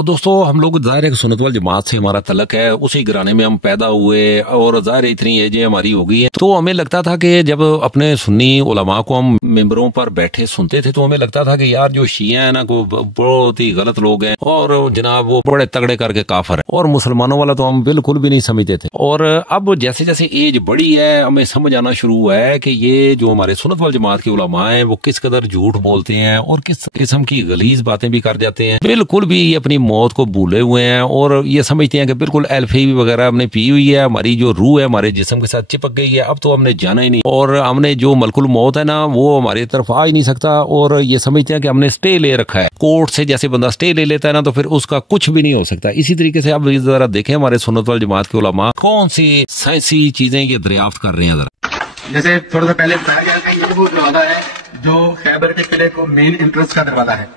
और दोस्तों हम लोग ज़ाहिर है सुन्नत वल जमात से हमारा तलक है, उसी घराने में हम पैदा हुए और ज़ाहिर इतनी एजें हमारी हो गई है, तो हमें लगता था कि जब अपने सुन्नी उलमा को हम मेंबरों पर बैठे सुनते थे तो हमें लगता था कि यार जो शिया है ना को बहुत ही गलत लोग हैं और जनाब वो बड़े तगड़े करके काफर है, और मुसलमानों वाला तो हम बिल्कुल भी नहीं समझते थे। और अब जैसे जैसे एज बढ़ी है हमें समझ आना शुरू हुआ है कि ये जो हमारे सुन्नत वल जमात के उलमा हैं वो किस कदर झूठ बोलते हैं और किस किस्म की गलीज बातें भी कर जाते हैं, बिल्कुल भी अपनी मौत को भूले हुए हैं और ये समझते हैं कि बिल्कुल एल्फी वगैरह हमने पी हुई है, हमारी जो रूह है हमारे जिस्म के साथ चिपक गई है, अब तो हमने जाना ही नहीं और हमने जो मलकुल मौत है ना वो हमारी तरफ आ ही नहीं सकता। और ये समझते हैं कि हमने स्टे ले रखा है, कोर्ट से जैसे बंदा स्टे ले लेता है ना तो फिर उसका कुछ भी नहीं हो सकता। इसी तरीके से अब जरा देखें हमारे सुन्नत वल जमात के उलमा कौन सी साइंसी चीजें ये दरियाफ्त कर रहे हैं। जरा जैसे थोड़ा सा पहले बताया गया कि ये वो दरवाजा है जो खैबर के किले को मेन एंट्रेंस का दरवाजा है,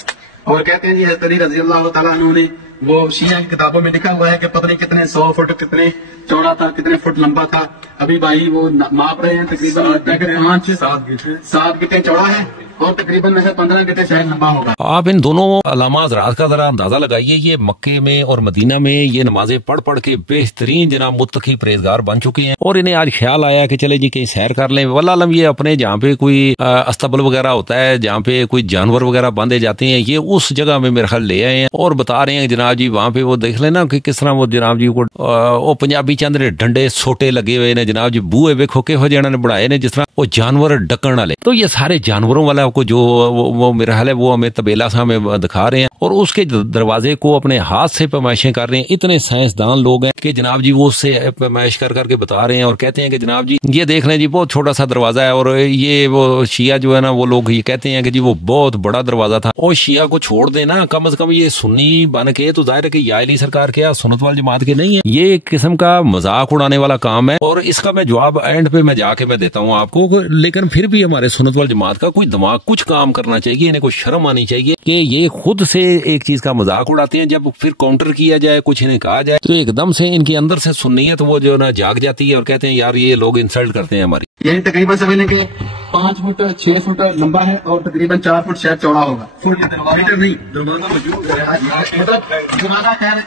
और कहते हैं जी हज़रत अली रज़ी अल्लाह तआला अन्हु ने वो शिया की किताबों में लिखा हुआ है कि पता नहीं कितने 100 फुट कितने चौड़ा था, कितने फुट लंबा था। अभी भाई वो माप रहे हैं, तकरीबन 7 गिटे चौड़ा है और तकरीबन 15 गिटे शायद लंबा होगा। आप इन दोनों अलामा हज़रात का जरा अंदाजा लगाइए, ये मक्के में और मदीना में ये नमाजें पढ़ पढ़ के बेहतरीन जनाब मुत्तकी परहेजगार बन चुके हैं और इन्हें आज ख्याल आया कि चले जी कहीं सैर कर लें। वल्लाह ये अपने जहाँ पे कोई अस्तबल वगैरह होता है, जहाँ पे कोई जानवर वगैरह बांधे जाते हैं, ये उस जगह में मेरे ख्याल ले आए हैं और बता रहे हैं जनाब जी वहाँ पे वो देख लेना कि किस तरह वो जनाब जी को पंजाबी चंद डंडे सोटे लगे हुए ने जनाब जी, बूहे वेखो किहो जिन्हों ने बनाए ने जिस तरह वो जानवर डकण वाले। तो ये सारे जानवरों वाला को जो वो मेरा हाल है वो हमें तबेला सा हमें दिखा रहे हैं और उसके दरवाजे को अपने हाथ से पैमाइशें कर रहे हैं। इतने साइंसदान लोग हैं कि जनाब जी वो उससे पैमाइश कर करके बता रहे हैं और कहते हैं कि जनाब जी ये देख लें जी बहुत छोटा सा दरवाजा है। और ये वो शिया जो है ना वो लोग ये कहते हैं कि जी वो बहुत बड़ा दरवाजा था। और शिया को छोड़ देना, कम से कम ये सुन्नी बन के तो जाहिर है कि या अली सरकार के या सुन्नत वल जमात के नहीं है, ये एक किस्म का मजाक उड़ाने वाला काम है। और इसका मैं जवाब एंड पे मैं जाके मैं देता हूँ आपको, लेकिन फिर भी हमारे सुन्नत वल जमात का कोई दिमाग कुछ काम करना चाहिए, इन्हें कोई शर्म आनी चाहिए कि ये खुद से एक चीज का मजाक उड़ाते हैं, जब फिर काउंटर किया जाए कुछ इन्हें कहा जाए तो एकदम से इनके अंदर से सुन्नियत वो जो ना जाग जाती है और कहते हैं यार ये लोग इंसल्ट करते हैं हमारी। ये तकरीबन समझ लें कि 5 फुट 6 फुट लंबा है और तकरीबन 4 फुट शायद चौड़ा होगा। मीटर नहीं,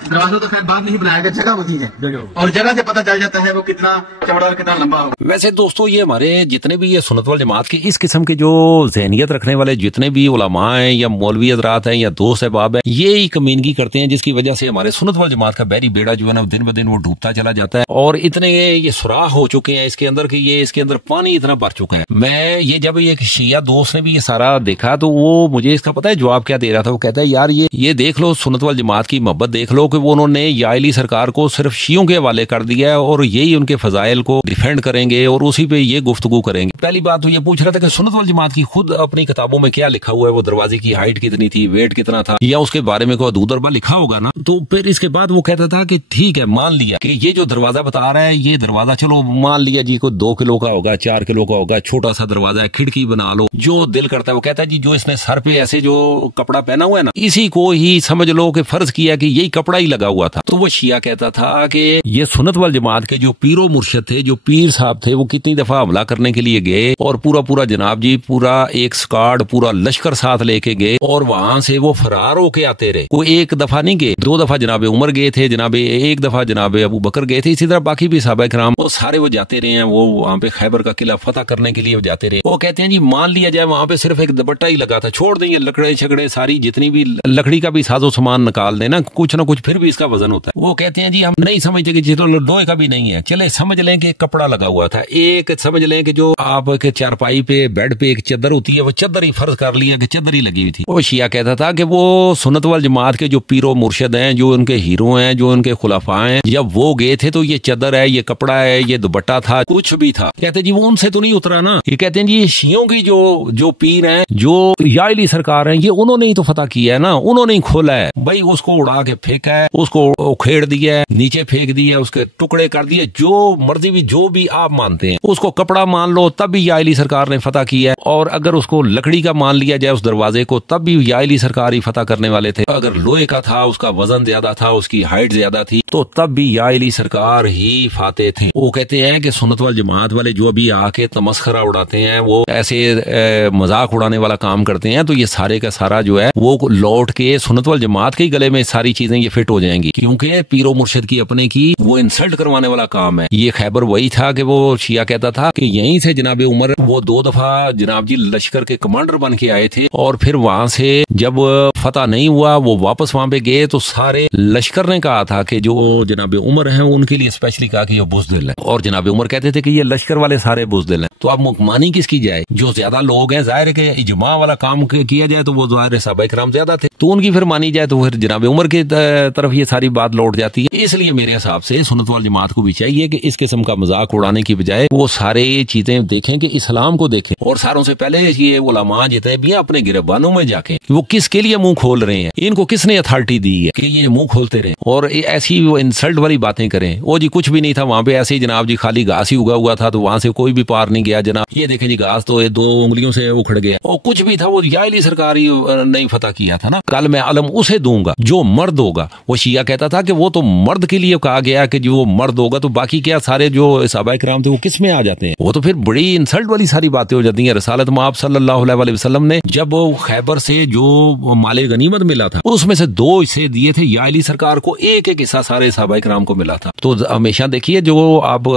दरवाजा तो खैर बाद नहीं बनाया गया, जगह होती है और जगह से पता चल जाता है वो कितना चौड़ा और कितना लंबा होगा। वैसे दोस्तों ये हमारे जितने भी ये सुन्नत वल जमात की इस किस्म के जो ज़हनियत रखने वाले जितने भी उलमा हैं या मौलवी हज़रात हैं या दोस्त अहबाब हैं, ये ही कमीनगी करते हैं जिसकी वजह से हमारे सुन्नत वल जमात का बहरी बेड़ा जो है ना दिन ब दिन वो डूबता चला जाता है। और इतने ये सुराख हो चुके हैं इसके अंदर कि ये इसके अंदर पानी इतना भर चुका है। मैं ये जब एक शिया दोस्त ने भी ये सारा देखा तो वो मुझे इसका पता है जवाब क्या दे रहा था। वो कहता है यार ये देख लो सुन्नत वल जमात की मोहब्बत देख लो कि वो उन्होंने या अली सरकार को सिर्फ शियों के हवाले कर दिया है और यही उनके फजाइल को डिफेंड करेंगे और उसी पे ये गुफ्तगू करेंगे। पहली बात तो ये पूछ रहा था कि सुन्नत वल जमात की खुद अपनी किताबों में क्या लिखा हुआ है, वो दरवाजे की हाइट कितनी थी, वेट कितना था, या उसके बारे में कोई अदूदरबा लिखा होगा ना। तो फिर इसके बाद वो कहता था कि ठीक है मान लिया कि ये जो दरवाजा बता रहा है ये दरवाजा चलो मान लिया जी को 2 किलो का होगा, 4 किलो का होगा, छोटा सा दरवाजा है, खिड़की बना लो जो दिल करता है। वो कहता है जी जो इसने सर पे ऐसे जो कपड़ा पहना हुआ है ना इसी को ही समझ लो कि फर्ज किया कि यही कपड़ा ही लगा हुआ था। तो वो शिया कहता था कि ये सुन्नत वल जमात के जो पीरो मुर्शद थे, जो पीर साहब थे, वो कितनी दफा हमला करने के लिए गए और पूरा जनाब जी पूरा एक स्क्वाड पूरा लश्कर साथ लेके गए और वहां से वो फरार होके आते रहे। वो एक दफा नहीं गए, 2 दफा जनाब उमर गए थे, जनाब एक दफा जनाब अबू बकर गए थे, इसी तरह बाकी भी साहबा किराम वो सारे वो जाते रहे हैं। वो वहां पे खैबर का किला फतह करने के लिए वो जाते रहे। वो कहते हैं जी मान लिया जाए वहां पे सिर्फ एक दुपट्टा ही लगा था, छोड़ देंगे लकड़े छकड़े सारी जितनी भी लकड़ी का भी साजो सामान निकाल देना, कुछ ना कुछ फिर भी इसका वजन होता है। वो कहते हैं जी हम नहीं समझते कि चलो लोहे का भी नहीं है, चले समझ लें कि कपड़ा लगा हुआ था, एक समझ लें कि जो आप के चारपाई पे बेड पे एक चादर होती है वो चादर ही फर्ज कर लिया कि चादर ही लगी हुई थी। वो शिया कहता था कि वो सुन्नत वल जमात के जो पीरो मुर्शद हैं, जो उनके हीरो हैं, जो उनके खुलाफा हैं, जब वो गए थे तो ये चादर है, ये कपड़ा है, ये दुपट्टा था, कुछ भी था। कहते जी वो उनसे तो नहीं उतरा ना। ये कहते हैं जी ये शियों की जो पीर हैं, जो या अली सरकार हैं, ये उन्होंने ही तो फतह किया है ना, उन्होंने ही खोला है भाई, उसको उड़ा के फेंका है, उसको उखेड़ दिया है, नीचे फेंक दिया, उसके टुकड़े कर दिए, जो मर्जी भी जो भी आप मानते हैं, उसको कपड़ा मान लो तब भी या अली सरकार ने फतह किया है। और अगर उसको लकड़ी का मान लिया जाए उस दरवाजे को तब भी या अली सरकार ही फतह करने वाले थे। अगर लोहे का था, उसका वजन ज्यादा था, उसकी हाइट ज्यादा थी, तो तब भी या अली सरकार ही फाते थे। वो कहते हैं कि सुन्नत वल जमात वाले जो अभी आके तमस्खरा उड़ाते हैं, वो ऐसे मजाक उड़ाने वाला काम करते हैं, तो ये सारे का सारा जो है वो लौट के सुन्नत वल जमात के गले में सारी चीजें ये फिट हो जाएंगी, क्योंकि पीरो मुर्शिद की अपने की वो इंसल्ट करवाने वाला काम है। ये खैबर वही था कि वो शिया कहता था कि यहीं से जनाब उमर वो 2 दफा जनाब जी लश्कर के कमांडर बन के आए थे, और फिर वहां से जब फतह नहीं हुआ वो वापस वहां पे गए तो सारे लश्कर ने कहा था कि जो जनाब उमर है उनके लिए स्पेशली कहा कि ये बुज़दिल है, और जनाब उमर कहते थे कि ये लश्कर वाले सारे बुज़दिल हैं। तो अब मुकमानी किसकी जाए? जो ज्यादा लोग हैं, जाहिर है कि इजमा वाला काम किया जाए तो वो ज़ाहिर सहाबा किराम ज्यादा थे, तो उनकी फिर मानी जाए तो फिर जनाब उमर की तरफ ये सारी बात लौट जाती है। इसलिए मेरे हिसाब से सुन्नत वल जमात को भी चाहिए कि इस किस्म का मजाक उड़ाने की बजाय वो सारे चीजें देखें कि इस्लाम को देखें, और सारों से पहले ये उलमा जितने भी अपने गिरबानों में जाके वो किसके लिए मुंह खोल रहे हैं, इनको किसने अथॉरिटी दी है कि ये मुंह खोलते रहे और ऐसी वो इंसल्ट वाली बातें करें। वो जी कुछ भी नहीं था वहां पे, ऐसे ही जनाब जी खाली घास ही उगा हुआ था, तो वहां से कोई भी पार नहीं गया जनाब। ये देखें जी घास तो 2 उंगलियों से उखड़ गया, और कुछ भी था वो या अली सरकार ही नहीं फतह किया था ना। कल मैं अलम उसे दूंगा जो मर्द होगा। वो शिया कहता था कि वो तो मर्द के लिए कहा गया कि जो मर्द होगा, तो बाकी क्या सारे जो सहाबा किराम थे वो किस में आ जाते हैं? वो तो फिर बड़ी इंसल्ट वाली सारी बातें हो जाती हैं। रसालत में आप सल्लल्लाहु अलैहि वसल्लम ने जब खैबर से जो माले गनीमत मिला था उसमें से 2 हिस्से दिए थे या अली सरकार को, एक हिस्सा सारे सहाबा किराम को मिला था। तो हमेशा देखिए जो आप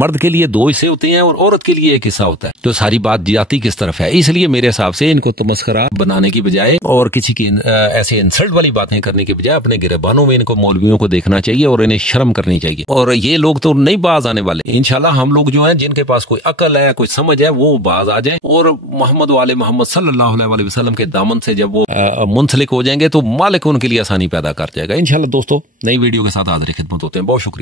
मर्द के लिए 2 हिस्से होते हैं और औरत के लिए 1 हिस्सा होता है, तो सारी बात जाती किस तरफ है। इसलिए मेरे हिसाब से इनको तमस्खरा बनाने की बजाय और किसी की ऐसे इंसल्ट वाली बातें करने की बजाय अपने गिरबानों में इनको मौलवियों को देखना चाहिए और इन्हें शर्म करनी चाहिए। और ये लोग तो नहीं बाज आने वाले, इंशाल्लाह हम लोग जो हैं जिनके पास कोई अकल है, कोई समझ है, वो बाज आ जाए और मोहम्मद वाले मोहम्मद सल्लल्लाहु अलैहि वसल्लम के दामन से जब वो मुंसलिक हो जाएंगे तो मालिक उनके लिए आसानी पैदा कर जाएगा इंशाल्लाह। दोस्तों नई वीडियो के साथ हाजिर खिदमत होते हैं। बहुत शुक्रिया।